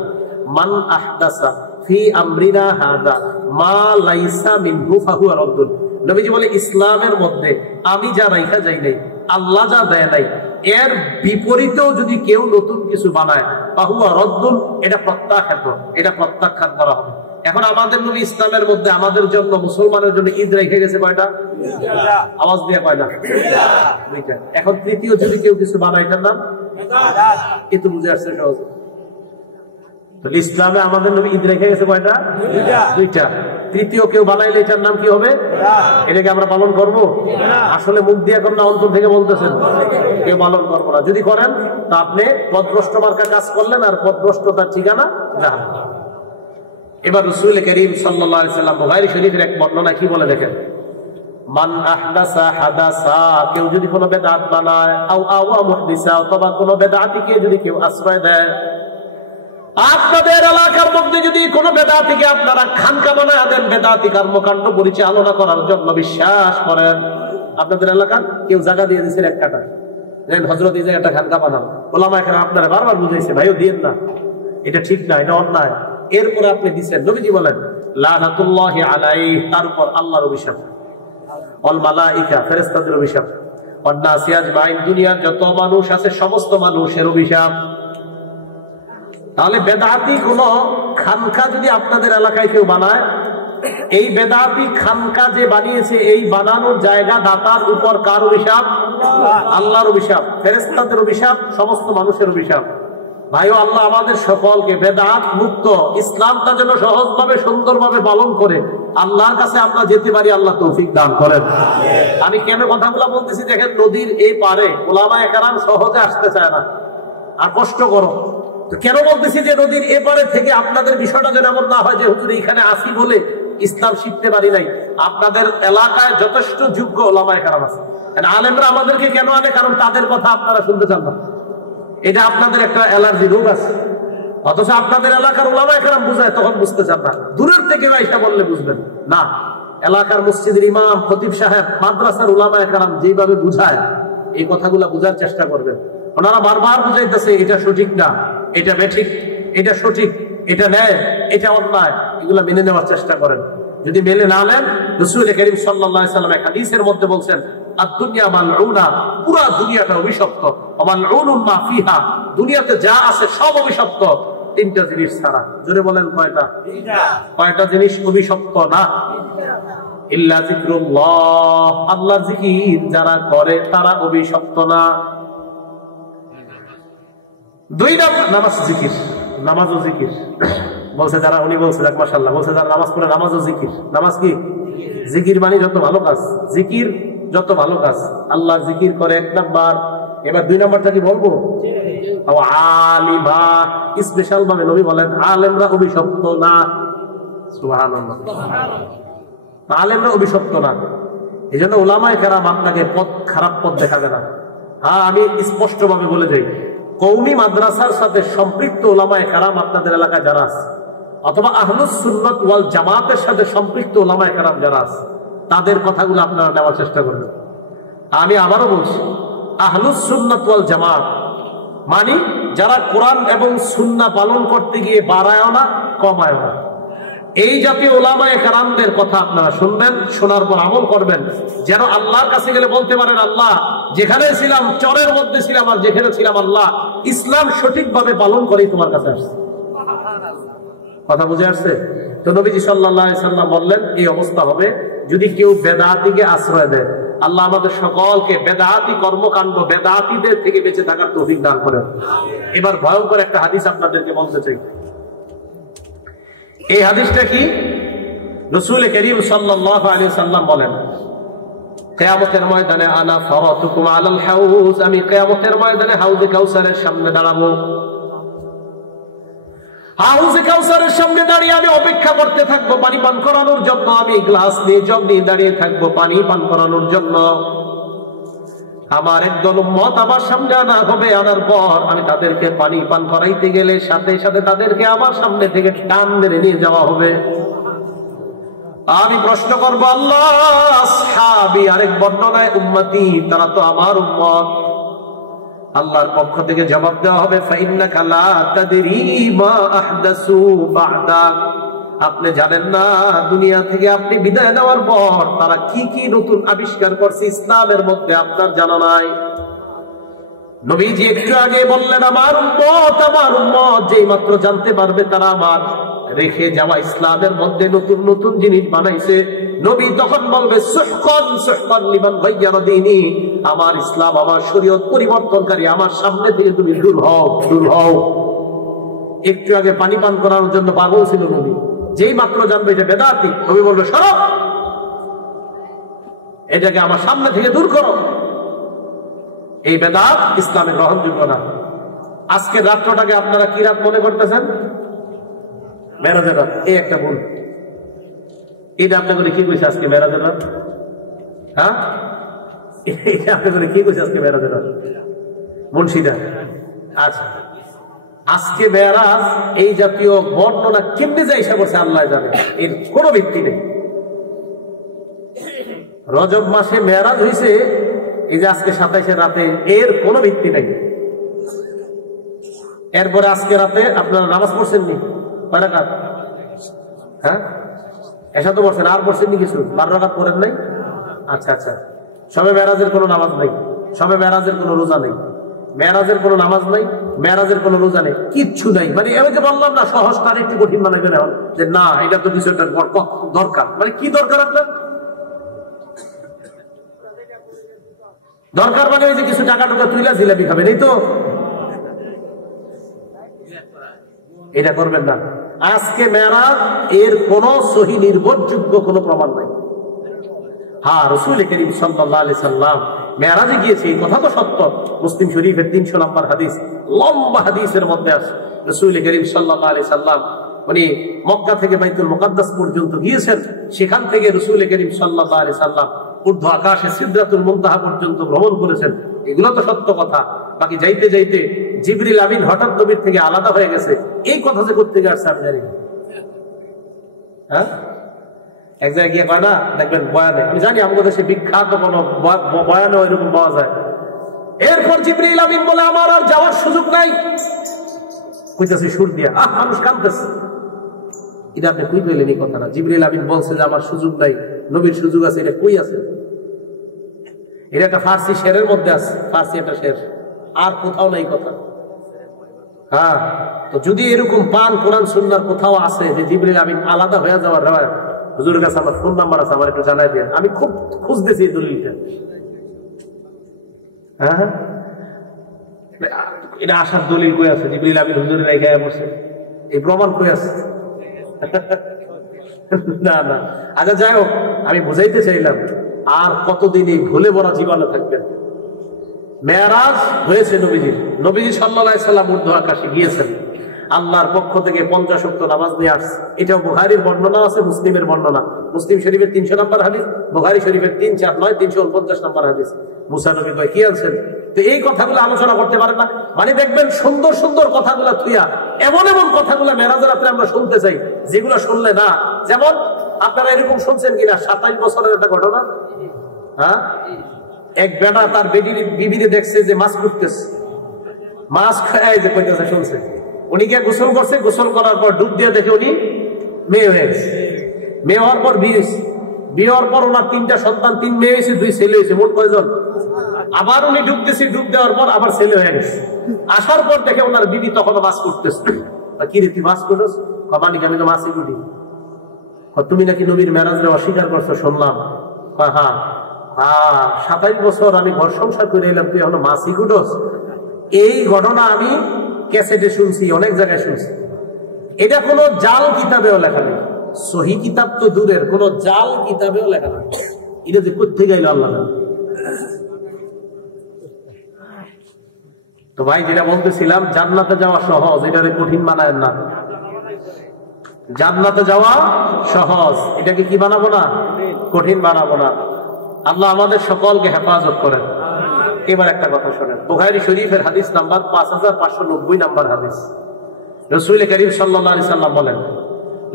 মান আহদাসা ফি আমরিনা হাযা মা লাইসা মিনহু ফাহুয়া রাদ্দুন। নবীজি বলে ইসলামের মধ্যে আমি যা রাইখা যাই নাই, আল্লাহ যা দেয় নাই, এর বিপরীতেও যদি কেউ নতুন কিছু বানায়, ফাহুয়া রাদ্দুন, এটা প্রত্যাখ্যাত, এটা প্রত্যাখ্যান করা হবে। এখন আমাদের নবী ইসলামের মধ্যে আমাদের জন্য, মুসলমানের জন্য ঈদ রেখে গেছে কয়টা? আওয়াজ দিয়ে কয়টা? দুইটা। এখন তৃতীয় যদি কেউ কিছু বানায়, এটার নাম বেদাত। এ তো বুঝে আসছে সহজ। ইসলামে আমাদের নবী ঈদ রেখে গেছে কয়টা? দুইটা। তৃতীয় কেউ বানাইলে এটার নাম কি হবে? এটাকে আমরা পালন করবো? আসলে মুখ দিয়ে এখন না, অন্তর থেকে বলতেছেন কেউ পালন করবো না। যদি করেন তা আপনি পথভ্রষ্ট মার্কা কাজ করলেন, আর পথভ্রষ্টতার ঠিকানা জাহান্নাম। এবার রাসূল করিম সাল্লাল্লাহু আলাইহি সাল্লাম বুখারী শরীফের এক বর্ণনা কি বলে দেখেন, মান আহদাসা হাদাসা, কেউ যদি কোনো বেদাত বানায়, আও আওয়া মুহদিসা, অথবা কোনো বেদাতিকে যদি কেউ আশ্রয় দেয়। আপনাদের এলাকার মধ্যে যদি কোনো বেদাতিকে আপনারা খানকা বানায় দেন, বেদাতি কর্মকাণ্ড পরিচালনা করার জন্য বিশ্বাস করেন, আপনাদের এলাকার কেউ জায়গা দিয়ে দিয়েছেন এক কাটা, হযরত এই জায়গাটা খানকা বানান, ওলামা এখানে আপনারা বারবার বুঝাইছে, ভাইও দিয়েন না, এটা ঠিক না, এটা অন্যায়। এরপরে আপনি দিচ্ছেন, নবীজি বলেন লানাতুল্লাহি আলাইহি, তার উপর আল্লাহর অভিশাপ, ওয়াল মালাইকা, ফেরেশতাদের অভিশাপ, ওয়ান নাসি আজমাইন, দুনিয়ার যত মানুষ আছে সমস্ত মানুষের অভিশাপ। তাহলে বেদাতি কোন খানকা যদি আপনাদের এলাকায় কেউ বানায়, এই বেদাতি খানকা যে বানিয়েছে, এই বানানোর জায়গা দাতার উপর কার অভিশাপ? আল্লাহর অভিশাপ, ফেরেশতাদের অভিশাপ, সমস্ত মানুষের অভিশাপ। ভাইও, আল্লাহ আমাদের সকলকে বেদাত মুক্ত ইসলামটা যেন সহজভাবে সুন্দরভাবে পালন করে আল্লাহর কাছে আমরা যেতে পারি, আল্লাহ তৌফিক দান করেন। আমি কেন কথাগুলো বলতেছি দেখেন, নদীর এই পারে ওলামায়ে কেরাম সহজে আসতে চায় না, আর কষ্ট করো। তো কেন বলতেছি যে নদীর এপারে থেকে আপনাদের বিষয়টা যেন এমন না হয় যে হুজুর এখানে আসি বলে ইসলাম শিখতে পারি নাই। আপনাদের এলাকায় যথেষ্ট যোগ্য ওলামায়ে কেরাম আছে, আলেমরা আমাদেরকে কেন আনে? কারণ তাদের কথা আপনারা শুনতে চান না। এটা আপনাদের একটা অ্যালার্জি রোগ আছে, অথচ আপনাদের এলাকার ওলামায়ে কেরাম বুঝায়, তখন বুঝতে চান না। দূরের থেকে এটা বললে বুঝবেন না। এলাকার মসজিদের ইমাম, খতিব সাহেব, মাদ্রাসার ওলামায়ে কেরাম যেভাবে বুঝায়, এই কথাগুলো বুঝার চেষ্টা করবেন। ওনারা বারবার বুঝাইতেছে এটা সঠিক না, এটা বেঠিক, এটা সঠিক, এটা ন্যায়, এটা অন্যায়, এগুলা মেনে নেওয়ার চেষ্টা করেন। যদি মেনে না নেন, রাসূল করিম সাল্লাল্লাহু আলাইহি সাল্লাম এক হাদিসের মধ্যে বলছেন, আদ-দুনিয়া মালউনা, পুরো দুনিয়াটা অভিশপ্ত, মালউনুম মা ফিহা, দুনিয়াতে যা আছে সব অভিশপ্ত, তিনটা জিনিস ছাড়া। জোরে বলেন কয়টা? কয়টা জিনিস অভিশপ্ত না? ইল্লা যিকরুল্লাহ, আল্লাহর জিকির যারা করে তারা অভিশপ্ত না। দুই নাম্বার নামাজ জিকির, নামাজ ও জিকির। বলছে যারা, উনি বলছে যাক মাশাআল্লাহ, বলছে যারা নামাজ পড়ে নামাজও জিকির। নামাজ কি জিকির? মানে যত ভালো কাজ, জিকির যত ভালো কাজ। আল্লাহর জিকির করে 1 নাম্বার। এবার 2 নাম্বারটা কি বলবো? আলিমা, স্পেশাল ভাবে নবী বলেন আলেমরা অভিশপ্ত না। সুবহানাল্লাহ, আলেমরা অভিশপ্ত না। এই জন্য উলামায়ে কেরাম আপনাকে খারাপ পথ দেখাবে না। হ্যাঁ, আমি স্পষ্ট ভাবে বলে যাই, কওমি মাদ্রাসার সাথে সম্পৃক্ত উলামায়ে কেরাম আপনাদের এলাকায় যারা আছে, অথবা আহলুস সুন্নাত ওয়াল জামাতের সাথে সম্পৃক্ত উলামায়ে কেরাম যারা আছে, তাদের কথাগুলো আপনারা নেওয়ার চেষ্টা করবেন। আমি আবারও বলছি, আহলুস সুন্নাত ওয়াল জামাত মানে যারা কোরআন এবং সুন্নাহ পালন করতে গিয়ে বাড়ায় না কমায় না, এই জাতীয় উলামায়ে কেরামদের কথা আপনারা শুনবেন, শোনার পর আমল করবেন, যেন আল্লাহর কাছে গেলে বলতে পারেন আল্লাহ যেখানে ছিলাম চরের মধ্যে ছিলাম আর যেখানে ছিলাম আল্লাহ ইসলাম সঠিকভাবে পালন করেই তোমার কাছে আসছে। কথা বুঝে আসছে? তো নবীজি সাল্লাল্লাহু আলাইহি সাল্লাম বললেন এই অবস্থা হবে যদি কেউ বেদাতিকে আশ্রয় দেয়। আল্লাহ আমাদের সকলকে বেদাতি কর্মকাণ্ড, বেদাতিদের থেকে বেঁচে থাকার তৌফিক দান করেন। এবার ভয়ঙ্কর একটা হাদিস আপনাদেরকে বলতে চাই। এই হাদিসটা কি? রাসূল করিম সাল্লাল্লাহু আলাইহি সাল্লাম বলেন, কিয়ামতের ময়দানে আনা ফারাতুকুম আলাল হাউজ, আমি কিয়ামতের ময়দানে হাউজে কাউসারের সামনে দাঁড়াবো। হাউজে কাউসারের সামনে দাঁড়িয়ে আমি অপেক্ষা করতে থাকবো পানি পান করানোর জন্য। আমি গ্লাস নিয়ে জগ নিয়ে দাঁড়িয়ে থাকবো পানি পান করানোর জন্য। আমার একদল উম্মত আমার সামনে আনা হবে, আনার পর আমি তাদেরকে পানি পান করাইতে গেলে সাথে সাথে তাদেরকে আমার সামনে থেকে টান মেরে নিয়ে যাওয়া হবে। আমি প্রশ্ন করব, আল্লাহ আসহাবি, আরেক বর্ণনায় উম্মতি, তারা তো আমার উম্মত। আল্লাহর পক্ষ থেকে জবাব দেওয়া হবে, ফাইন্নাকা লা তাদরি মা আহদাসু বা'দাক, আপনি জানেন না দুনিয়া থেকে আপনি বিদায় নেওয়ার পর তারা কি কি নতুন আবিষ্কার করছে ইসলামের মধ্যে, আপনার জানা নাই। নবীজি একটু আগে বললেন আমার উম্মত যেই মাত্র জানতে পারবে তারা আমার রেখে যাওয়া ইসলামের মধ্যে নতুন নতুন জিনিস বানাইছে, নবী তখন বলবে সুহকান সুহকান লিমান গায়্যারা দীনি, আমার ইসলাম আমার শরীয়ত পরিবর্তনকারী, আমার সামনে থেকে তুমি দূর হও, দূর হও। একটু আগে পানি পান করার জন্য পাগল ছিল নবী, যেই মাত্র জানবে যে বেদাতি, নবী বলবে সরো, এটাকে আমার সামনে থেকে দূর করো। এই বেদাত ইসলামে গ্রহণযোগ্য না। আজকে রাত্রটাকে আপনারা কি রাত মনে করতেছেন? মেরাজের রাত। এই একটা ভুল। এটা আপনাদের কি কইছে আজকে মেরাজের রাত? হ্যাঁ, এটা আপনাদের কি কইছে আজকে মেরাজের রাত? মুন্সিদা। আচ্ছা, আজকে মেরাজ এই জাতীয় বর্ণনা কেমনে যায় হিসাব করছে আল্লাহ জানে, এর কোনো ভিত্তি নেই। রজব মাসে মেরাজ হয়েছে এই যে আজকে 27 রাতে, এর কোনো ভিত্তি নেই। এরপরে আজকে রাতে আপনারা নামাজ পড়ছেন নি? কয় রাকাত? হ্যাঁ, এসা তো পড়ছেন, আর পড়ছেন নি কিছু? 12 রাকাত পড়েন নাই? আচ্ছা আচ্ছা, শবে মেরাজের কোনো নামাজ নেই, শবে মেরাজের কোনো রোজা নেই, মেরাজের কোনো নামাজ নাই, মেরাজের কোনো রোজা নেই, কিচ্ছু নাই। মানে আমি যে বললাম না সহজ, তার একটু কঠিন বানাইবেন এখন যে না এটা তো কিছু একটা দরকার। মানে কি দরকার আপনার? দরকার মানে ওই যে কিছু টাকা টুকা তুইলা জিলাপি খাবেন, এই তো। এটা করবেন না। আজকে মেরাজ এর কোন সহি নির্ভরযোগ্য কোন প্রমাণ নাই। হ্যাঁ, রাসূল করিম সাল্লাল্লাহু আলাইহি সাল্লাম মেরাজে গিয়েছে, এই কথা তো সত্য। মুসলিম শরীফের 300 নম্বর হাদিস, লম্বা হাদিসের মধ্যে আছে রাসূল করিম সাল্লাল্লাহু আলাইহি সাল্লাম উনি মক্কা থেকে বাইতুল মুকাদ্দাস পর্যন্ত গিয়েছেন। সেখান থেকে রাসূল করিম সাল্লাল্লাহু আলাইহি সাল্লাম ঊর্ধ্ব আকাশে সিদরাতুল মুনতাহা পর্যন্ত ভ্রমণ করেছেন। এগুলো তো সত্য কথা। বাকি যাইতে যাইতে জিবরিল আমিন হঠাৎ নবীর থেকে আলাদা হয়ে গেছে, এই কথা যে করতে গেছে আমি জানি। হ্যাঁ, এক জায়গায় গিয়ে কয় না, দেখবেন বয়ানে, আমি জানি আমাদের দেশে বিখ্যাত কোনো বয়ানে এরকম পাওয়া যায়। এরপর জিবরিল আমিন বলে আমার আর যাওয়ার সুযোগ নাই, কইতাছে সুর দিয়া, মানুষ কাঁদতেছে। এটা আপনি কই পেলেন এই কথাটা? জিবরিল আমিন বলছে যে আমার সুযোগ নাই, নবীর সুযোগ আছে, এটা কই আছে? এটা একটা ফার্সি শেরের মধ্যে আছে, ফার্সি একটা শের, আর কোথাও নাই কথা। হ্যাঁ, তো যদি এরকম পান কোরআন সুন্নাহর কোথাও আছে যে জিবরিল আমিন আলাদা হয়ে যাওয়ার রেওয়ায়াত, হুজুরের কাছে আমার ফোন নাম্বার আছে, আমার একটু জানাই দেন, আমি খুব খুঁজতেছি এই দলিলটা। হ্যাঁ, এটা আসার দলিল কই আছে? জিবরিল আমিন হুজুরের এই গায়ে বসে, এই প্রমাণ কই আছে? না না, আচ্ছা যাই হোক, আমি বুঝাইতে চাইলাম আর কতদিন এই ভুলে ভরা জীবনে থাকবেন। মেরাজ হয়েছে নবীজি সাল্লাল্লাহু আলাইহি সাল্লাম ঊর্ধ্ব আকাশে গিয়েছেন, আল্লাহর পক্ষ থেকে 50 ওয়াক্ত নামাজ নিয়ে আসছে। এটাও বুখারীর বর্ণনা আছে, মুসলিমের বর্ণনা। মুসলিম শরীফের 300 নম্বর হাদিস, বুখারী শরীফের 349 349 নম্বর হাদিস। মুসা নবী কয় কি আনছেন? তো এই কথাগুলো আলোচনা করতে পারে না, মানে দেখবেন সুন্দর সুন্দর কথাগুলো থুইয়া এমন এমন কথাগুলো মেরাজের রাতে আমরা শুনতে চাই যেগুলো শুনলে না। যেমন আপনারা এরকম শুনছেন কিনা 27 বছরের একটা ঘটনা, হ্যাঁ, এক বেটা তার বিবিরে দেখছে যে মাছ কুটতেছে, মাছ খায় যে কইতেছে শুনছে। উনি গিয়ে গোসল করছে, গোসল করার পর ডুব দিয়ে দেখে উনি মেয়ে হয়ে গেছে। মেয়ে হওয়ার পর বিয়ে হওয়ার পর ওনার 3টা সন্তান, 3 মেয়ে হয়েছে 2 ছেলে হয়েছে, মোট কয়জন? আবার উনি ডুবতেছে, ডুব দেওয়ার পর আবার ছেলে হয়ে গেছে। আসার পর দেখে ওনার বিবি তখনও মাছ কুটতেছে। কি রে তুই মাছ কুটস? কমানি আমি তো মাছই কুটি। তুমি নাকি নবীর মেরাজে অস্বীকার করছো শুনলাম। হ্যাঁ 27 বছর আমি ঘর সংসার করে এলাম, তুই এখনো মাছই কুটস? এই ঘটনা আমি ক্যাসেটে শুনছি, অনেক জায়গায় শুনছি। এটা কোনো জাল কিতাবেও লেখা নেই, সহি কিতাব তো দূরের, কোন জাল কিতাবেও লেখা নেই। এটা যে কোথেকে গেল আল্লাহ। তো ভাই যেটা বলতেছিলাম, জান্নাতে যাওয়া সহজ, এটারে কঠিন বানায় না। জান্নাতে যাওয়া সহজ, এটাকে কি বানাবো না, কঠিন বানাবো না। আল্লাহ আমাদের সকলকে হেফাজত করেন। এবার একটা কথা শোনেন, বুখারী শরীফের হাদিস নাম্বার 5590 নাম্বার হাদিস। রাসূল করিম সাল্লাল্লাহু আলাইহি সাল্লাম বলেন,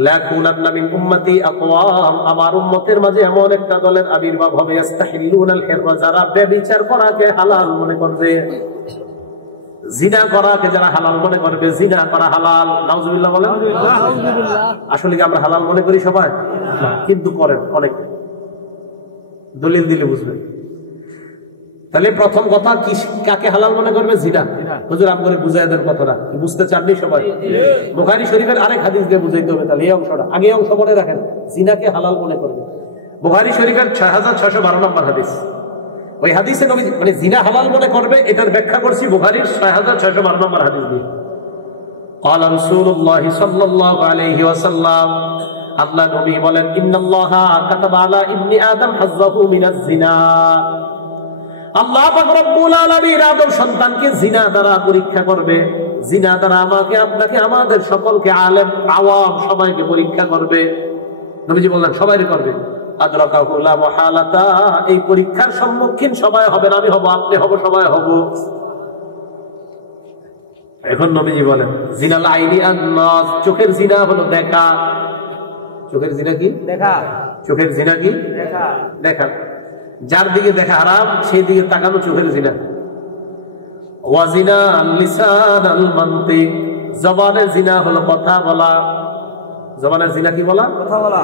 লা কুনান্না মিন উম্মতি আকওয়াম, আমার উম্মতের মাঝে এমন একটা দলের আবির্ভাব হবে, ইস্তাহিল্লুনাল হিররা, যারা ব্যভিচার করাকে হালাল মনে করবে, জিনা করাকে যারা হালাল মনে করবে। জিনা করা হালাল, নাউজুবিল্লাহ বলেন। আসলে কি আমরা হালাল মনে করি সবাই? কিন্তু করেন অনেকে, দলিল দিলে বুঝবেন। তাহলে প্রথম কথা কি, কাকে হালাল মনে করবে? জিনা। হুজুর আপনারে বুঝাই দেন কথাটা, বুঝতে চাননি সবাই? বুখারী শরীফের আরেক হাদিস দিয়ে বুঝাইতে হবে। তাহলে এই অংশটা আগে, অংশ মনে রাখেন, জিনাকে হালাল মনে করবে। বুখারী শরীফের 6612 নম্বর হাদিস। ওই হাদিসে নবী মানে জিনা হালাল মনে করবে, এটার ব্যাখ্যা করছি বুখারীর 6612 নম্বর হাদিস দিয়ে। قال رسول الله صلى الله عليه وسلم, আল্লাহ নবী বলেন, ইন্নাল্লাহা কাতাবা আলা ইবনি আদম হাজ্জাহু মিনাজ জিনা, আল্লাহ পাক রব্বুল আলামিন আদম সন্তানকে জিনা দ্বারা পরীক্ষা করবে। জিনা দ্বারা আমাকে, আপনাকে, আমাদের সকলকে, আলেম আওয়াম সবাইকে পরীক্ষা করবে। নবীজি বললেন সবাইকে করবে। আদরাকাহু লা মুহালাতা, এই পরীক্ষার সম্মুখীন সবাই হবেন, আমি হব, আপনি হব, সবাই হব। এখন নবীজি বলেন, জিনাল আইনি আন-নাস, চোখের জিনা হলো দেখা। চোখের জিনা কি? দেখা। চোখের জিনা কি? দেখা। দেখা। যার দিকে দেখা হারাম সেই দিকে তাকানো চোখের জিনা। ওয়া জিনা লিসান আল মানতিক, জবানের জিনা হলো কথা বলা। জবানের জিনা কি বলা? কথা বলা।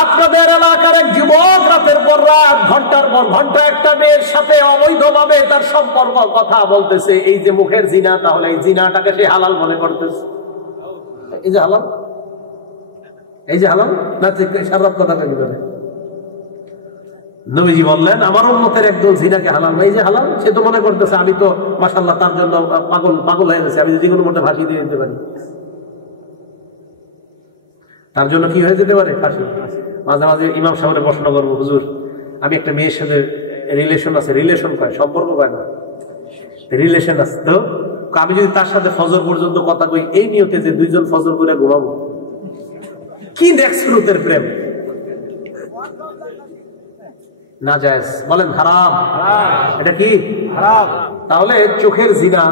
আপনাদের এলাকার এক যুবক রাতের পর রাত, ঘন্টার পর ঘন্টা একটা মেয়ের সাথে অবৈধভাবে তার সম্পর্ক, কথা বলতেছে, এই যে মুখের জিনা, তাহলে এই জিনাটাকে সে হালাল মনে করতেছে। এই যে হালাল, এই যে হালাল না, সারাত কথা কিভাবে? নবীজি বললেন, আমার উম্মতের একদল জিনাকে হালাল, এই যে হালাল, সে তো মনে করতেছে আমি তো মাশাআল্লাহ তার জন্য পাগল হয়ে গেছে, আমি যে কোনো মধ্যে ফাঁসি দিয়ে দিতে পারি। তার জন্য কি হয়ে যেতে পারে? ফাঁসি। মাঝে মাঝে ইমাম সাহেবের প্রশ্ন করবো, হুজুর আমি একটা মেয়ের সাথে রিলেশন আছে, রিলেশন পায়, সম্পর্ক পায় না, রিলেশন আছে, তো আমি যদি তার সাথে ফজর পর্যন্ত কথা কই, এই নিয়তে যে 2 জন ফজর করে ঘুমাবো, কি নেক্সট রুতের প্রেম? না জায়েজ, বলেন হারাম। এটা কি হারাম? তাহলে চোখের জিনা,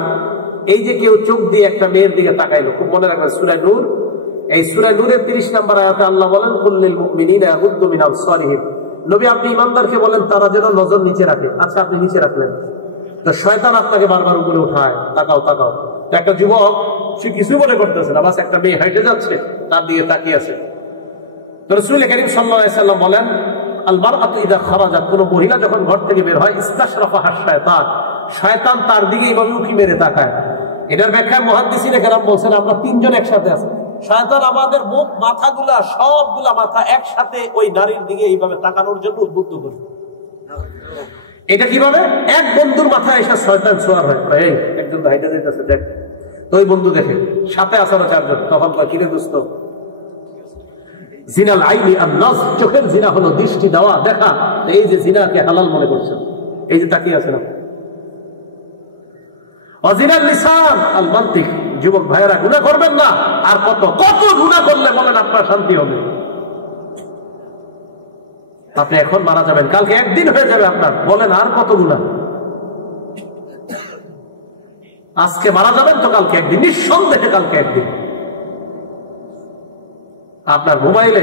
এই যে কেউ চোখ দিয়ে একটা মেয়ের দিকে তাকাইলো, খুব মনে রাখবেন, সূরা নূর, এই সূরা নূরের 30 নম্বর আয়াতে আল্লাহ বলেন, কুল্লিল মুমিনিনা ইয়াগুদ্দু মিন আবসারিহিম, নবী আপনি ইমানদারকে বলেন তারা যেন নজর নিচে রাখে। আচ্ছা আপনি নিচে রাখলেন, তো শয়তান আপনাকে বারবার উপরে উঠায়, তাকাও তাকাও। তো একটা যুবক, সে কিছু মনে করতেছে না, বাস একটা মেয়ে হাইটে যাচ্ছে, তার দিকে তাকিয়ে আছে। তো রাসূল কারীম সাল্লাল্লাহু আলাইহি সাল্লাম বলেন, আল মারআতু ইযা খারাজাত, কোন মহিলা যখন ঘর থেকে বের হয়, ইস্তাশরাফাহা শায়তান, শয়তান তার দিকে এইভাবে উকি মেরে তাকায়। এটার ব্যাখ্যা মুহাদ্দিসিনে কেরাম বলছেন, আমরা 3 জন একসাথে আছি, শয়তান আমাদের মুখ মাথাগুলা সবগুলা মাথা একসাথে ওই নারীর দিকে এইভাবে তাকানোর জন্য উদ্বুদ্ধ করে। এটা কিভাবে? এক বন্ধুর মাথায় এসে শয়তান ছোঁয়ার হয়, এই একজন তো হাইটা যাইতেছে, দেখ, তো ওই বন্ধু দেখে সাথে আসার 4 জন, তখন কিরে দোস্ত জিনাল আইনি আন-নাজ, চোখের জিনা হলো দৃষ্টি দেওয়া, দেখা। এই যে জিনাকে হালাল মনে করছেন, এই যে তাকিয়ে আছেন আপনি। অজিনাল লিসান আল মানতিক, যুবক ভাইয়েরা গুনাহ করবেন না। আর কত কত গুনাহ করলে বলেন আপনার শান্তি হবে? আপনি এখন মারা যাবেন, কালকে একদিন হয়ে যাবে আপনার, বলেন আর কত গুনাহ? আজকে মারা যাবেন তো কালকে একদিন, নিঃসন্দেহে কালকে একদিন। আপনার মোবাইলে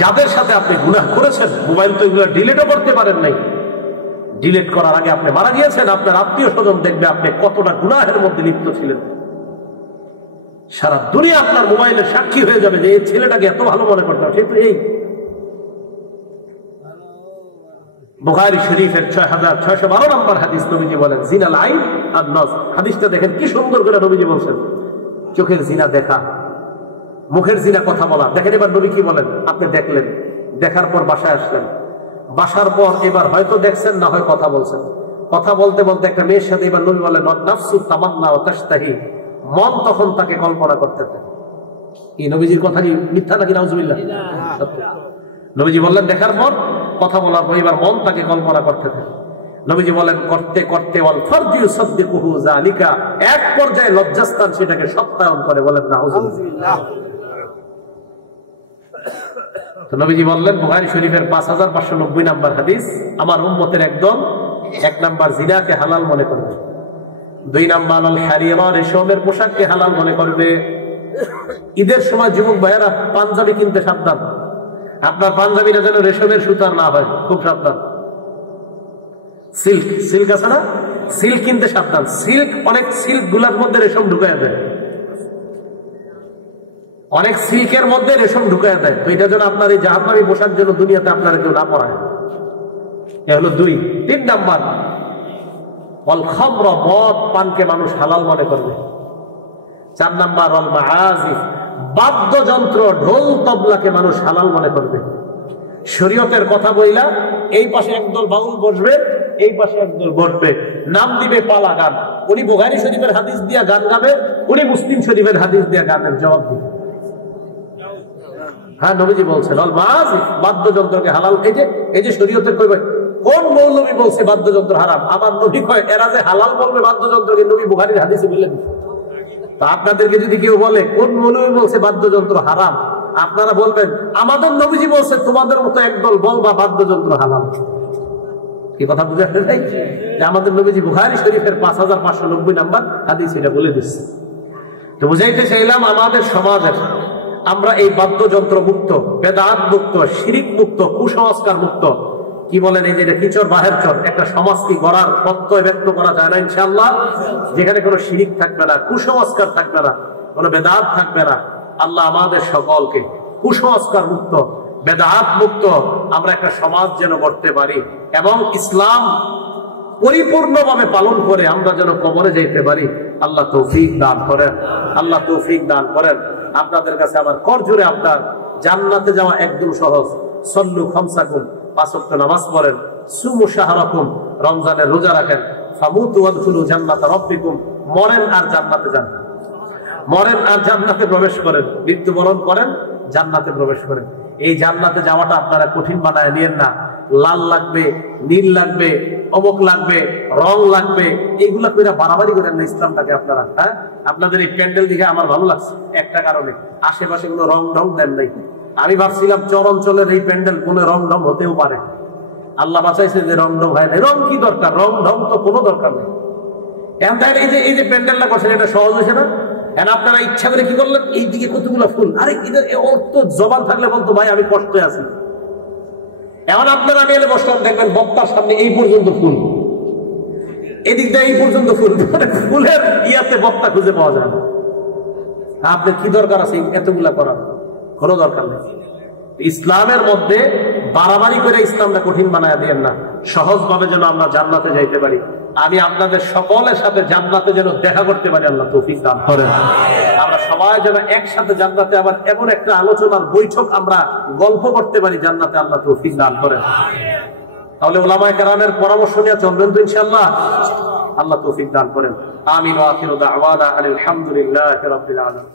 যাদের সাথে আপনি গুনাহ করেছেন, মোবাইল তো এগুলো ডিলিটও করতে পারেন নাই, ডিলিট করার আগে আপনি মারা গিয়েছেন, আপনার আত্মীয় স্বজন দেখবে আপনি কতটা গুনাহের মধ্যে লিপ্ত ছিলেন। সারা দুনিয়া আপনার মোবাইলে সাক্ষী হয়ে যাবে যে এই ছেলেটাকে এত ভালো মনে করতাম, সে তো এই। বুখারী শরীফের 6612 নম্বর হাদিস, নবীজি বলেন জিনাল আইন আর নজ। হাদিসটা দেখেন কি সুন্দর করে নবীজি বলছেন, চোখের জিনা দেখা, মুখের জিনা কথা বলা। দেখেন এবার নবী কি বলেন, আপনি দেখলেন, দেখার পর বাসায় আসলেন, বাসার পর এবার হয়তো দেখছেন না হয় কথা বলছেন, কথা বলতে বলতে একটা মেয়ের সাথে এবার নবী বলেন নাফসু তামান্না ওয়া তাশতাহি, মন তখন তাকে কল্পনা করতে থাকে। এই নবীজির কথা কি মিথ্যা নাকি নাউজুবিল্লাহ? নবীজি বললেন দেখার পর কথা বলার পর এবার মন তাকে কল্পনা করতে থাকে। নবীজি বলেন করতে করতে ওয়াল ফারজু ইউসাদ্দিকুহু যালিকা, এক পর্যায়ে লজ্জাস্থান সেটাকে সত্যায়ন করে, বলেন নাউজুবিল্লাহ। তো নবীজি বললেন বুখারী শরীফের 5590 নম্বর হাদিস, আমার উম্মতের একদম 1 নাম্বার জিনাকে হালাল মনে করবে, 2 নাম্বার আল হারিরা, রেশমের পোশাককে হালাল মনে করবে। ঈদের সময় যুবক ভাইয়েরা পাঞ্জাবি কিনতে সাবধান, আপনার পাঞ্জাবিটা যেন রেশমের সুতার না হয়, খুব সাবধান। সিল্ক, সিল্ক আছে না, সিল্ক কিনতে সাবধান। সিল্ক, অনেক সিল্ক গুলার মধ্যে রেশম ঢুকাইয়া দেয়, অনেক সিল্কের মধ্যে রেশম ঢুকাইয়া দেয়। তো এটা যেন আপনার এই জাহান্নামী পোশাক যেন দুনিয়াতে আপনারা কেউ না পড়ায়। এ হলো 2। 3 নাম্বার ওয়াল খামর, মদ পানকে মানুষ হালাল মনে করবে। 4 নাম্বার ওয়াল মাআজিফ, বাদ্যযন্ত্র ঢোল তবলাকে মানুষ হালাল মনে করবে। শরীয়তের কথা বইলা এই পাশে একদল বাউল বসবে, এই পাশে একদল বসবে, নাম দিবে পালা গান। উনি বুখারী শরীফের হাদিস দিয়া গান গাবে, উনি মুসলিম শরীফের হাদিস দিয়া গানের জবাব দিবে। হ্যাঁ, নবীজি বলছেন আল মাআজিফ, বাদ্যযন্ত্রকে হালাল। এই যে শরীয়তের কইবে কোন মৌলবী বলছে বাদ্যযন্ত্র হারাম? আমার নবী কয় এরা যে হালাল বলবে বাদ্যযন্ত্রকে, নবী বুখারীর হাদিসে বলে দিয়েছে। তা আপনাদেরকে যদি কেউ বলে কোন মৌলবী বলছে বাদ্যযন্ত্র হারাম, আপনারা বলবেন আমাদের নবীজি বলছে, তোমাদের মতো একদল বলবা বাদ্যযন্ত্র হালাল। কি কথা বুঝা যায়? যে আমাদের নবীজি বুখারী শরীফের 5590 নম্বর হাদিস এটা বলে দিচ্ছে। তো বুঝাইতে চাইলাম আমাদের সমাজের আমরা এই বাদ্যযন্ত্র মুক্ত, বেদাত মুক্ত, শিরিক মুক্ত, কুসংস্কার মুক্ত, কি বলেন এই যে কিচর বাহের চর একটা সমাজ কি গড়ার প্রত্যয় ব্যক্ত করা যায় না ইনশাআল্লাহ? যেখানে কোনো শিরিক থাকবে না, কুসংস্কার থাকবে না, কোনো বেদাত থাকবে না। আল্লাহ আমাদের সকলকে কুসংস্কার মুক্ত, বেদাত মুক্ত আমরা একটা সমাজ যেন গড়তে পারি, এবং ইসলাম পরিপূর্ণভাবে পালন করে আমরা যেন কবরে যেতে পারি। আল্লাহ তৌফিক দান করেন, আল্লাহ তৌফিক দান করেন। আপনাদের কাছে আমার করজোরে আপনার জান্নাতে যাওয়া একদম সহজ। সল্লু খামসাকুম, 5 ওয়াক্ত নামাজ পড়েন, সুমু শাহরাকুম, রমজানের রোজা রাখেন, ফামুতু ওয়াদখুলু জান্নাতা রাব্বিকুম, মরেন আর জান্নাতে যান, মরেন আর জান্নাতে প্রবেশ করেন, মৃত্যুবরণ করেন, জান্নাতে প্রবেশ করেন। এই জান্নাতে যাওয়াটা আপনারা কঠিন বানায় নিয়েন না। লাল লাগবে, নীল লাগবে, অমুক লাগবে, রং লাগবে, এইগুলা কইরা বাড়াবাড়ি করেন না ইসলামটাকে আপনারা। হ্যাঁ, আপনাদের এই প্যান্ডেল দেখে আমার ভালো লাগছে একটা কারণে, আশেপাশে কোনো রং ঢং দেন নাই। আমি ভাবছিলাম চর অঞ্চলের এই প্যান্ডেল কোনো রং ঢং হতেও পারে, আল্লাহ বাঁচাইছে যে রং ঢং হয় না। রং কি দরকার, রং ঢং তো কোনো দরকার নেই। এই যে প্যান্ডেলটা করছেন এটা সহজ হয়েছে না? আপনারা ইচ্ছা করে কি করলেন, এইদিকে কতগুলো ফুল, আরে ওর তো জবান থাকলে বলতো ভাই আমি কষ্টে আছি। এখন আপনারা আমি এলে বসলাম, দেখবেন বক্তার সামনে এই পর্যন্ত ফুল, এদিক দিয়ে এই পর্যন্ত ফুল, ফুলের ইয়াতে বক্তা খুঁজে পাওয়া যায় না। আপনার কি দরকার আছে এতগুলা করার? কোনো দরকার নেই। ইসলামের মধ্যে বাড়াবাড়ি করে ইসলামটা কঠিন বানায় দিয়েন না, সহজ ভাবে যেন আমরা জান্নাতে যাইতে পারি। আমি আপনাদের সকলের সাথে জান্নাতে যেন দেখা করতে পারি, আল্লাহ তৌফিক দান করেন। আমরা সবাই যেন একসাথে জান্নাতে আবার এমন একটা আলোচনার বৈঠক আমরা গল্প করতে পারি জান্নাতে, আল্লাহ তৌফিক দান করেন। তাহলে উলামায়ে কেরামের পরামর্শ নিয়ে চলবেন তো ইনশাআল্লাহ, আল্লাহ তৌফিক দান করেন। আমিন ওয়া আখিরু দাওয়ানা আলহামদুলিল্লাহি রাব্বিল আলামিন।